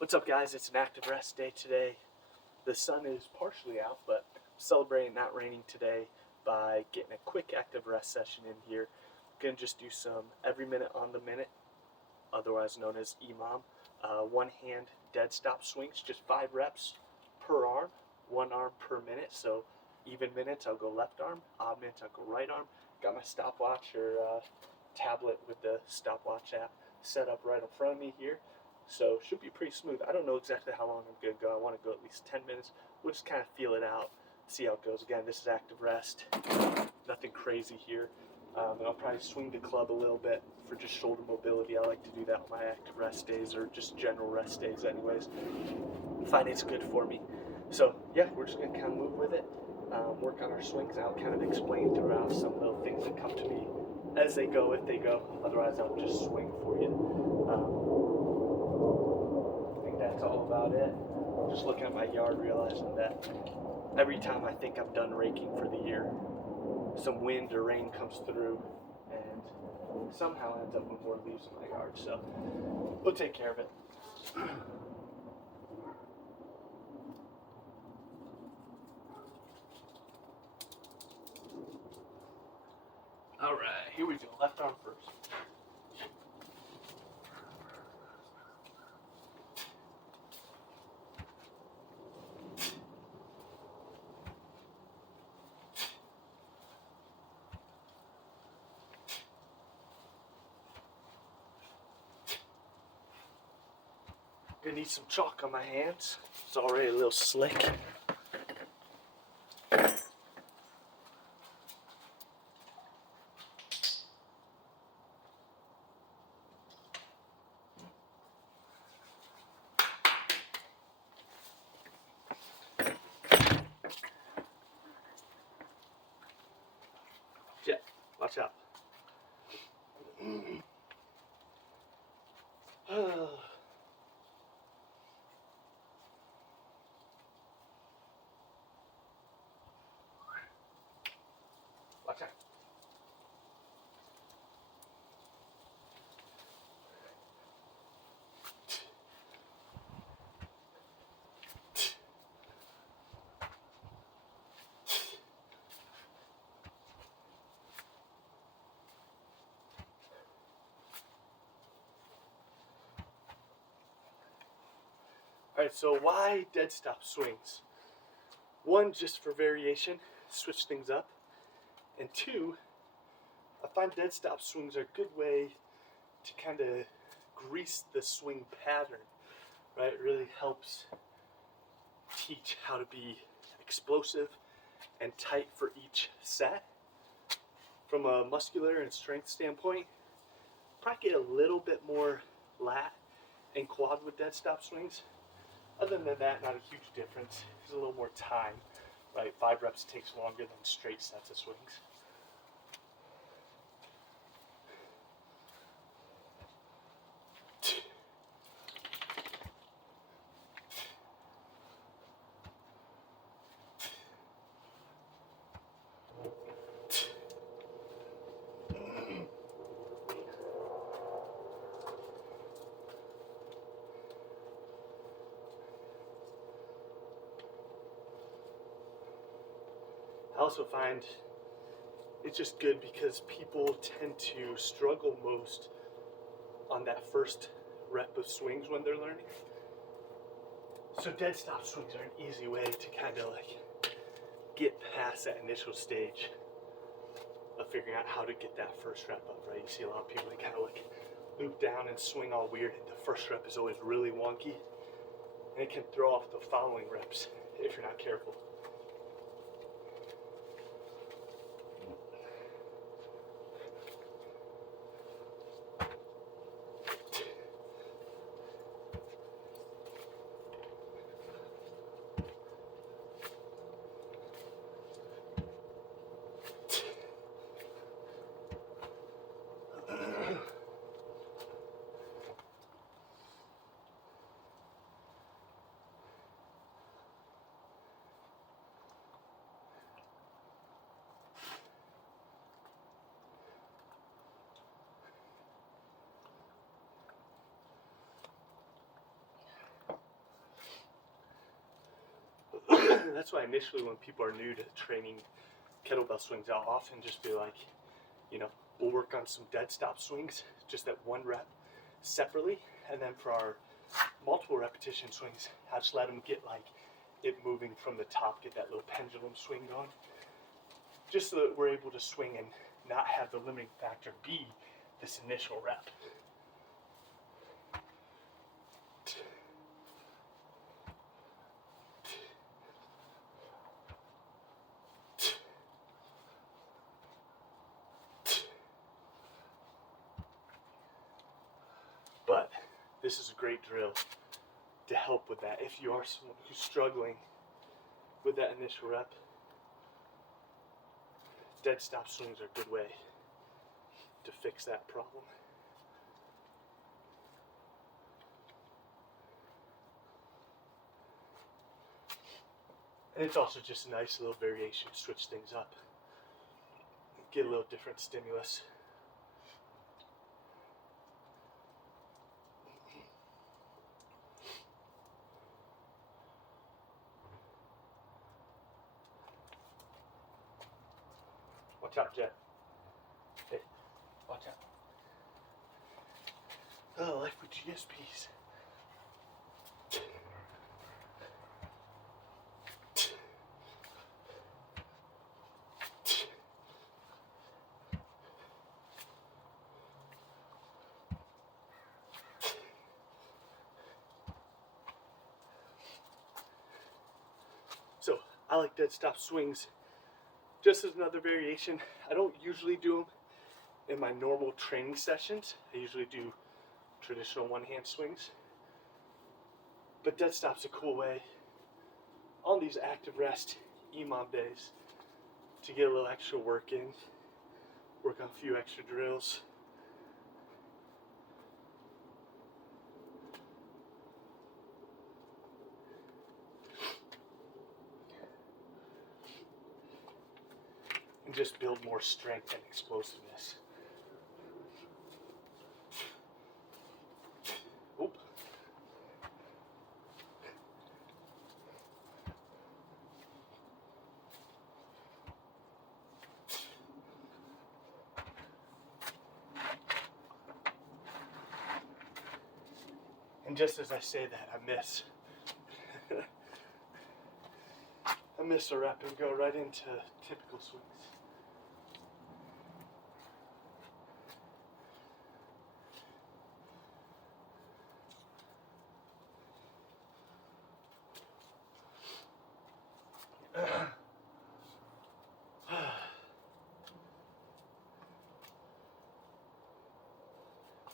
What's up, guys? It's an active rest day today. The sun is partially out, but I'm celebrating not raining today by getting a quick active rest session in here. I'm going to just do some every minute on the minute, otherwise known as EMOM. One hand dead stop swings, just 5 reps per arm, one arm per minute. So even minutes, I'll go left arm, odd minutes, I'll go right arm. Got my stopwatch or tablet with the stopwatch app set up right in front of me here. So should be pretty smooth. I don't know exactly how long I'm going to go. I want to go at least 10 minutes. We'll just kind of feel it out, see how it goes. Again, this is active rest. Nothing crazy here. And I'll probably swing the club a little bit for just shoulder mobility. I like to do that on my active rest days or just general rest days anyways. I find it's good for me. So yeah, we're just going to kind of move with it, work on our swings. I'll kind of explain throughout some of the things that come to me as they go, if they go. Otherwise, I'll just swing for you. That's all about it. Just looking at my yard, realizing that every time I think I'm done raking for the year, some wind or rain comes through and somehow ends up with more leaves in my yard. So we'll take care of it. All right, here we go. Left arm first. Gonna need some chalk on my hands. It's already a little slick. Yeah, watch out. Watch out. Alright, so why dead stop swings? One, just for variation, switch things up. And two, I find dead stop swings are a good way to kind of grease the swing pattern, right? It really helps teach how to be explosive and tight for each set. From a muscular and strength standpoint, probably get a little bit more lat and quad with dead stop swings. Other than that, not a huge difference. There's a little more time, right? 5 reps takes longer than straight sets of swings. I also find it's just good because people tend to struggle most on that first rep of swings when they're learning. So dead stop swings are an easy way to kind of like get past that initial stage of figuring out how to get that first rep up, right? You see a lot of people that kind of like loop down and swing all weird. The first rep is always really wonky and it can throw off the following reps if you're not careful. that's why initially when people are new to training kettlebell swings, I'll often just be like, we'll work on some dead stop swings, just at 1 rep separately. And then for our multiple repetition swings, I'll just let them get like it moving from the top, get that little pendulum swing going, just so that we're able to swing and not have the limiting factor be this initial rep. But this is a great drill to help with that. If you are someone who's struggling with that initial rep, dead stop swings are a good way to fix that problem. And it's also just a nice little variation to switch things up, get a little different stimulus. Watch out, Jet. Hey, watch out. Oh, life with GSPs. So, I like dead stop swings just as another variation. I don't usually do them in my normal training sessions. I usually do traditional one-hand swings. But dead stop's a cool way on these active rest EMOM days to get a little extra work in, work on a few extra drills. And just build more strength and explosiveness. Oop. And just as I say that, I miss. I miss a rep and go right into typical swings.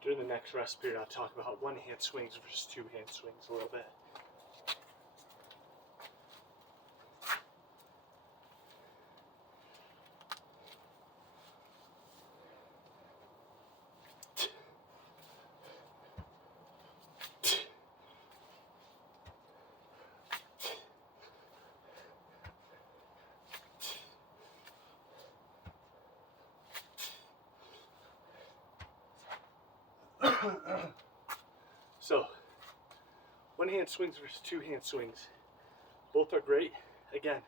During the next rest period, I'll talk about one-hand swings versus two-hand swings a little bit. So, one-hand swings versus two-hand swings. Both are great. Again,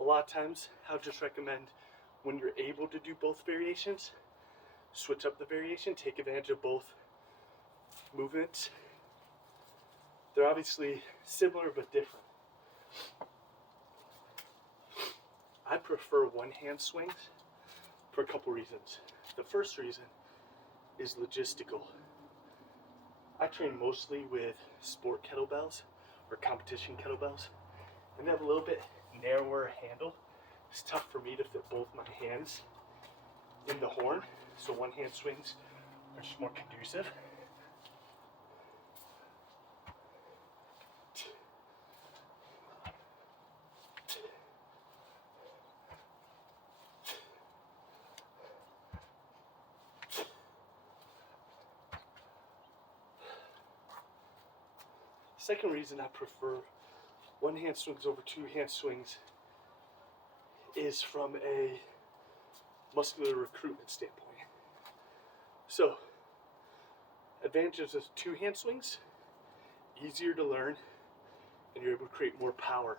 a lot of times I'll just recommend when you're able to do both variations, switch up the variation, take advantage of both movements. They're obviously similar but different. I prefer one-hand swings for a couple reasons. The first reason is logistical. I train mostly with sport kettlebells or competition kettlebells, and they have a little bit narrower handle. It's tough for me to fit both my hands in the horn, so one-hand swings are just more conducive. Second reason I prefer one-hand swings over two-hand swings is from a muscular recruitment standpoint. So, advantages of two-hand swings, easier to learn, and you're able to create more power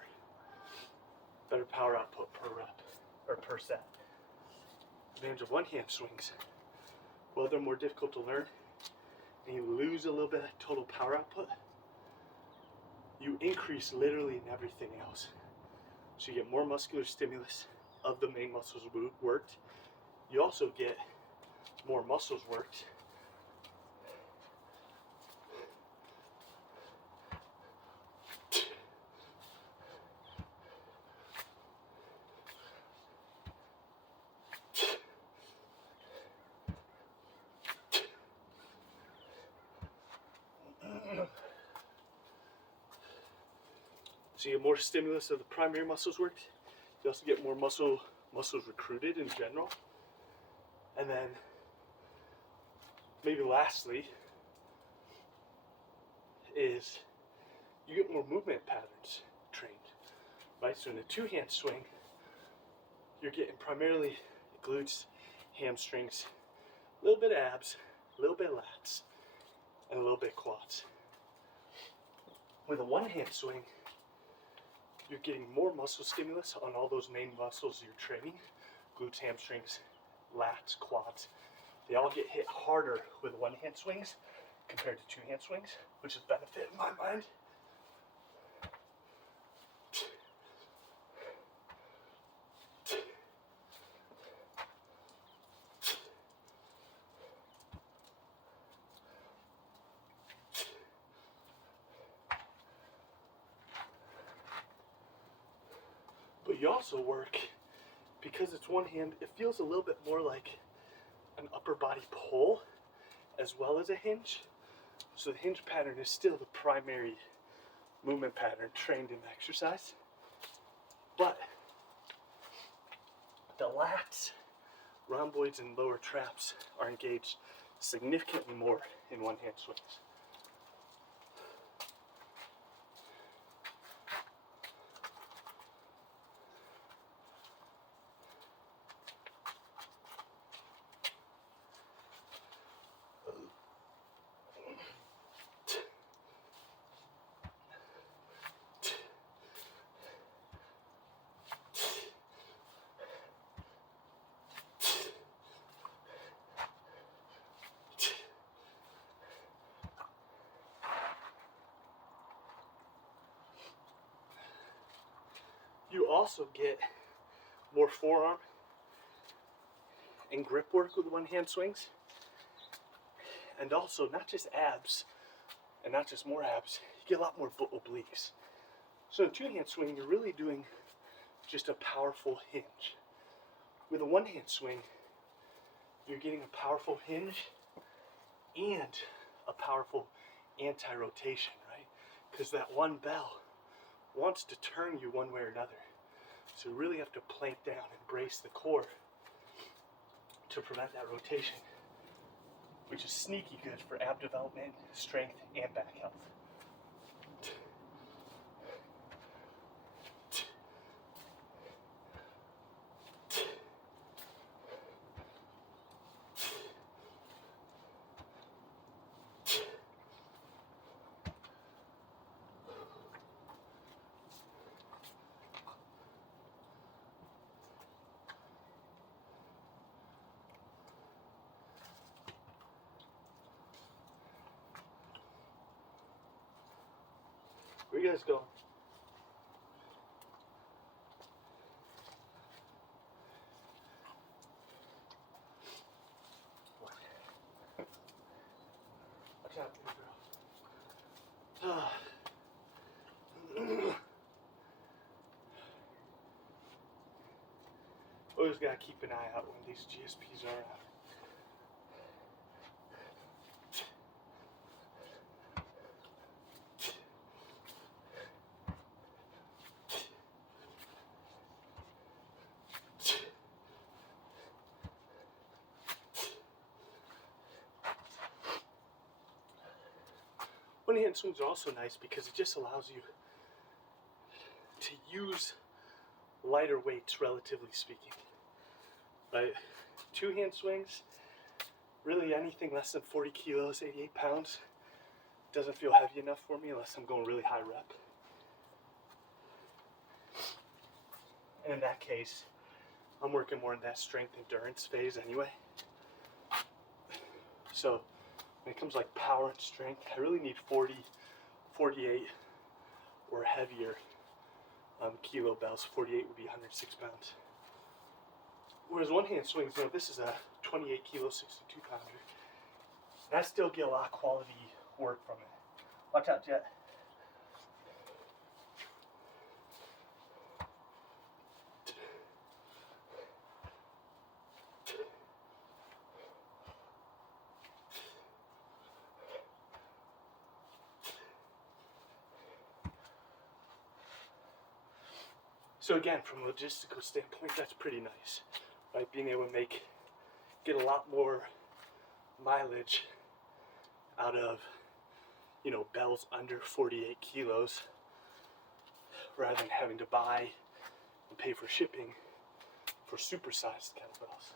better power output per rep or per set. Advantage of one hand swings. Well, they're more difficult to learn and you lose a little bit of total power output, you increase literally in everything else. So you get more muscular stimulus of the main muscles worked. You also get more muscles worked. So you get more stimulus of the primary muscles worked. You also get more muscles recruited in general. And then maybe lastly is you get more movement patterns trained, right? So in a two-hand swing, you're getting primarily glutes, hamstrings, a little bit of abs, a little bit of lats, and a little bit of quads. With a one-hand swing, you're getting more muscle stimulus on all those main muscles you're training, glutes, hamstrings, lats, quads. They all get hit harder with one-hand swings compared to two-hand swings, which is a benefit in my mind. But you also work, because it's one hand, it feels a little bit more like an upper body pull as well as a hinge. So the hinge pattern is still the primary movement pattern trained in exercise. But the lats, rhomboids, and lower traps are engaged significantly more in one-hand swings. You also get more forearm and grip work with one-hand swings, and also not just abs and not just more abs, you get a lot more obliques. So in a two-hand swing, you're really doing just a powerful hinge. With a one-hand swing, you're getting a powerful hinge and a powerful anti-rotation, right? Because that one bell wants to turn you one way or another. So you really have to plank down and brace the core to prevent that rotation, which is sneaky good for ab development, strength, and back health. Where you guys going? Watch out, girl. Always gotta keep an eye out when these GSPs are out. One-hand swings are also nice because it just allows you to use lighter weights, relatively speaking. Right? Two-hand swings, really anything less than 40 kilos, 88 pounds, doesn't feel heavy enough for me unless I'm going really high rep. And in that case, I'm working more in that strength endurance phase anyway. So when it comes to like power and strength, I really need 40, 48 or heavier kilo bells. 48 would be 106 pounds. Whereas one hand swings, you know, this is a 28 kilo, 62 pounder. And I still get a lot of quality work from it. Watch out, Jet. So again, from a logistical standpoint, that's pretty nice, right? Being able to get a lot more mileage out of, you know, bells under 48 kilos rather than having to buy and pay for shipping for supersized kettlebells.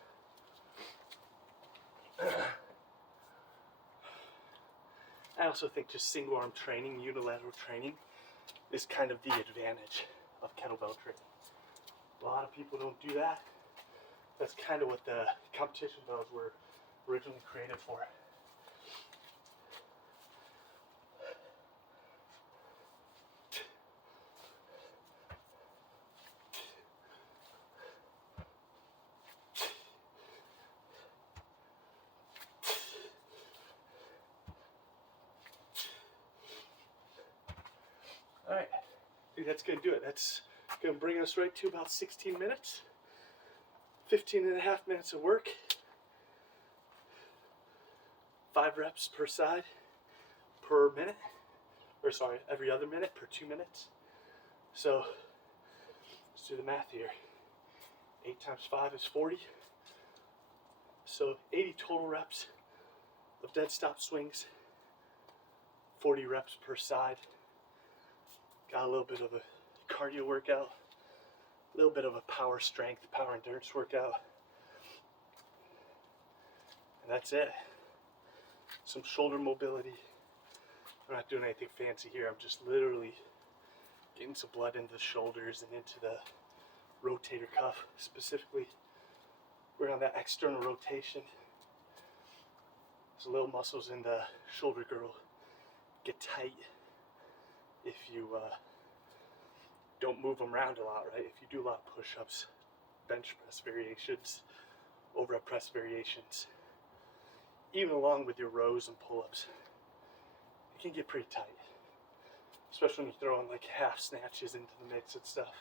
I also think just single arm training, unilateral training, is kind of the advantage of kettlebell training. A lot of people don't do that. That's kind of what the competition bells were originally created for. Alright, I think that's going to do it. That's going to bring us right to about 16 minutes. 15 and a half minutes of work. 5 reps per side per minute. Or sorry, every other minute per 2 minutes. So, let's do the math here. 8 times 5 is 40. So 80 total reps of dead stop swings. 40 reps per side. Got a little bit of a cardio workout, a little bit of a power strength, power endurance workout, and that's it. Some shoulder mobility. I'm not doing anything fancy here. I'm just literally getting some blood into the shoulders and into the rotator cuff specifically. We're on that external rotation. There's little muscles in the shoulder girdle get tight if you don't move them around a lot, right? If you do a lot of push-ups, bench press variations, overhead press variations, even along with your rows and pull-ups, it can get pretty tight, especially when you throw in like half snatches into the mix and stuff.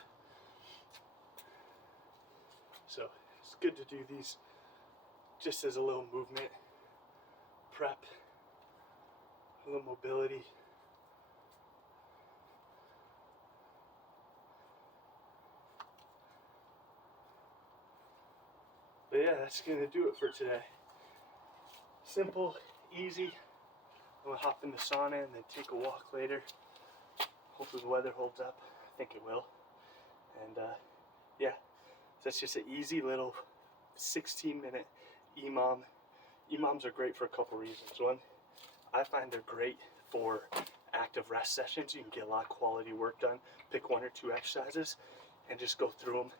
So it's good to do these just as a little movement prep, a little mobility. But yeah, that's going to do it for today. Simple, easy. I'm going to hop in the sauna and then take a walk later. Hopefully the weather holds up. I think it will. And yeah, that's just an easy little 16-minute EMOM. EMOMs are great for a couple reasons. One, I find they're great for active rest sessions. You can get a lot of quality work done. Pick 1 or 2 exercises and just go through them.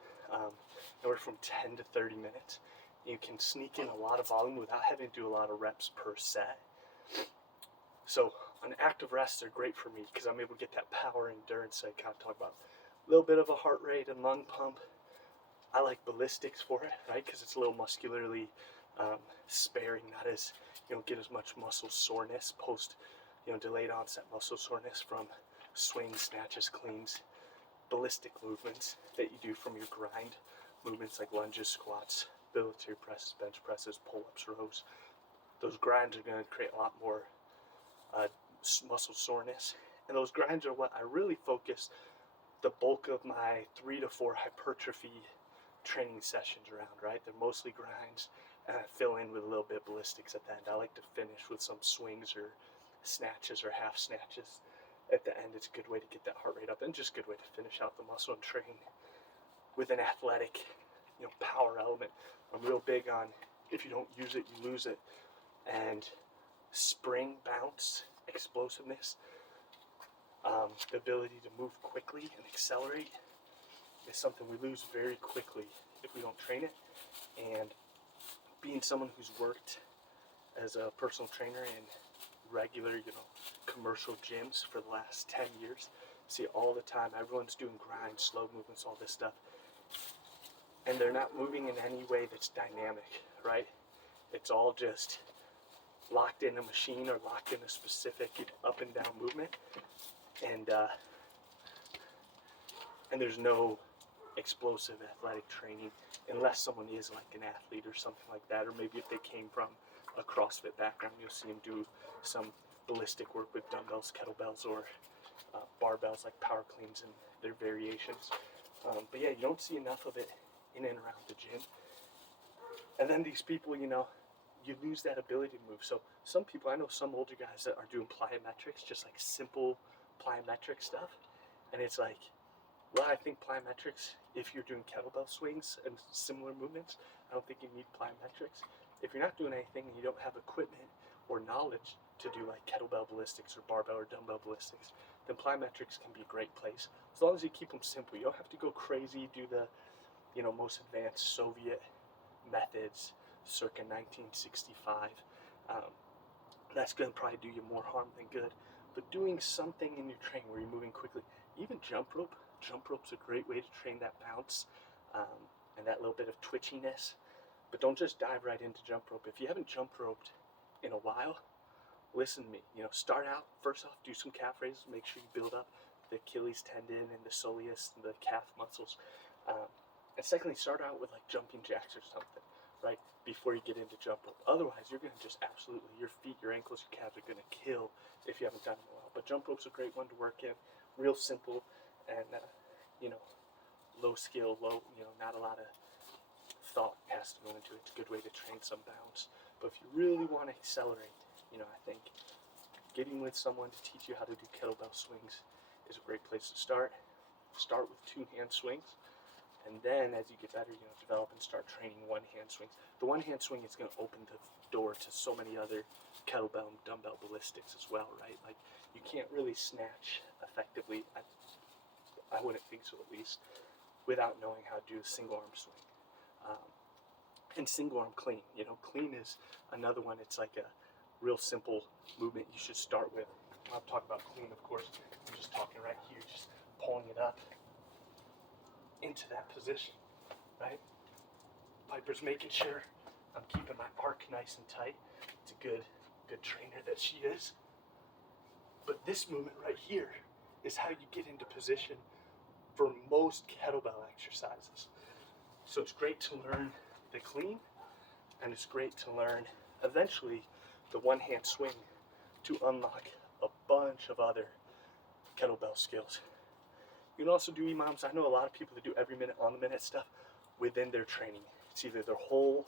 Anywhere from 10 to 30 minutes. You can sneak in a lot of volume without having to do a lot of reps per set. So on active rests, they're great for me because I'm able to get that power and endurance I kind of talk about. A little bit of a heart rate and lung pump. I like ballistics for it, right? Because it's a little muscularly sparing, not as, you don't get as much muscle soreness post, delayed onset muscle soreness from swings, snatches, cleans, ballistic movements that you do from your grind movements like lunges, squats, military presses, bench presses, pull-ups, rows. Those grinds are going to create a lot more muscle soreness, and those grinds are what I really focus the bulk of my 3 to 4 hypertrophy training sessions around, right? They're mostly grinds, and I fill in with a little bit of ballistics at the end. I like to finish with some swings or snatches or half snatches at the end. It's a good way to get that heart rate up and just a good way to finish out the muscle and train with an athletic, power element. I'm real big on, if you don't use it, you lose it. And spring, bounce, explosiveness, the ability to move quickly and accelerate is something we lose very quickly if we don't train it. And being someone who's worked as a personal trainer in regular, commercial gyms for the last 10 years, see it all the time. Everyone's doing grind, slow movements, all this stuff. And they're not moving in any way that's dynamic, right? It's all just locked in a machine or locked in a specific up and down movement. And there's no explosive athletic training unless someone is like an athlete or something like that, or maybe if they came from a CrossFit background, you'll see them do some ballistic work with dumbbells, kettlebells, or barbells like power cleans and their variations. But yeah, you don't see enough of it in and around the gym. And then these people, you lose that ability to move. So some people, I know some older guys that are doing plyometrics, just like simple plyometric stuff. And it's like, well, I think plyometrics, if you're doing kettlebell swings and similar movements, I don't think you need plyometrics. If you're not doing anything and you don't have equipment or knowledge to do like kettlebell ballistics or barbell or dumbbell ballistics, then plyometrics can be a great place. As long as you keep them simple. You don't have to go crazy, do the most advanced Soviet methods circa 1965. That's going to probably do you more harm than good. But doing something in your training where you're moving quickly, even jump rope's a great way to train that bounce and that little bit of twitchiness. But don't just dive right into jump rope. If you haven't jump roped in a while, listen to me. Start out, first off, do some calf raises. Make sure you build up the Achilles tendon and the soleus and the calf muscles. And secondly, start out with like jumping jacks or something, right? Before you get into jump rope. Otherwise, you're going to just absolutely, your feet, your ankles, your calves are going to kill if you haven't done it in a while. But jump rope's a great one to work in. Real simple and, low skill, not a lot of thought has to go into it. It's a good way to train some bounce. But if you really want to accelerate, I think getting with someone to teach you how to do kettlebell swings is a great place to start. Start with 2-hand swings. And then as you get better, develop and start training 1-hand swings. The 1-hand swing is going to open the door to so many other kettlebell and dumbbell ballistics as well, right? Like you can't really snatch effectively, I wouldn't think so at least, without knowing how to do a single arm swing. And single arm clean. Clean is another one. It's like a real simple movement you should start with. I'm talking about clean, of course. I'm just talking right here, just pulling it up into that position, right? Piper's making sure I'm keeping my arc nice and tight. It's a good trainer that she is. But this movement right here is how you get into position for most kettlebell exercises. So it's great to learn the clean, and it's great to learn eventually the 1-hand swing to unlock a bunch of other kettlebell skills. You can also do EMOMs. I know a lot of people that do every minute on the minute stuff within their training. It's either their whole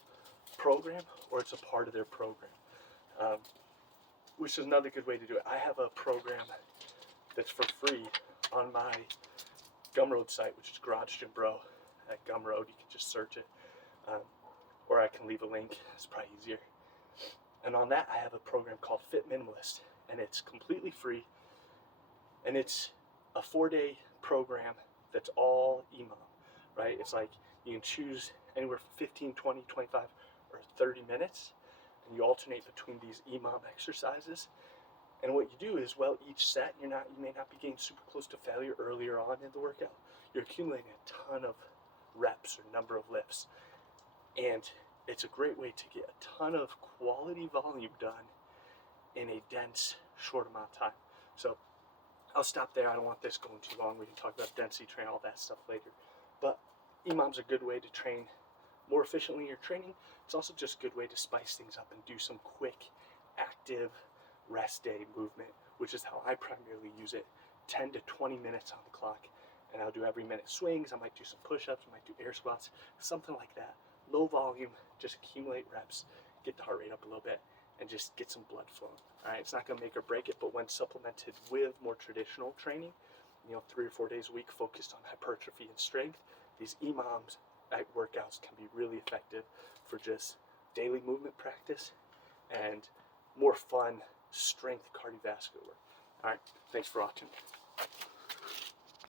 program or it's a part of their program, which is another good way to do it. I have a program that's for free on my Gumroad site, which is Garage Gym Bro at Gumroad. You can just search it, or I can leave a link. It's probably easier. And on that, I have a program called Fit Minimalist, and it's completely free, and it's a 4-day program that's all EMOM, right? It's like you can choose anywhere from 15, 20, 25, or 30 minutes, and you alternate between these EMOM exercises. And what you do is, each set, you may not be getting super close to failure earlier on in the workout. You're accumulating a ton of reps or number of lifts. And it's a great way to get a ton of quality volume done in a dense, short amount of time. So I'll stop there. I don't want this going too long. We can talk about density training, all that stuff later. But EMOM's a good way to train more efficiently in your training. It's also just a good way to spice things up and do some quick, active rest day movement, which is how I primarily use it. 10 to 20 minutes on the clock, and I'll do every minute swings. I might do some push-ups, I might do air squats, something like that. Low volume, just accumulate reps, get the heart rate up a little bit, and just get some blood flowing. All right, it's not going to make or break it, but when supplemented with more traditional training, 3 or 4 days a week focused on hypertrophy and strength, these EMOMs workouts can be really effective for just daily movement practice and more fun strength cardiovascular work. All right, thanks for watching.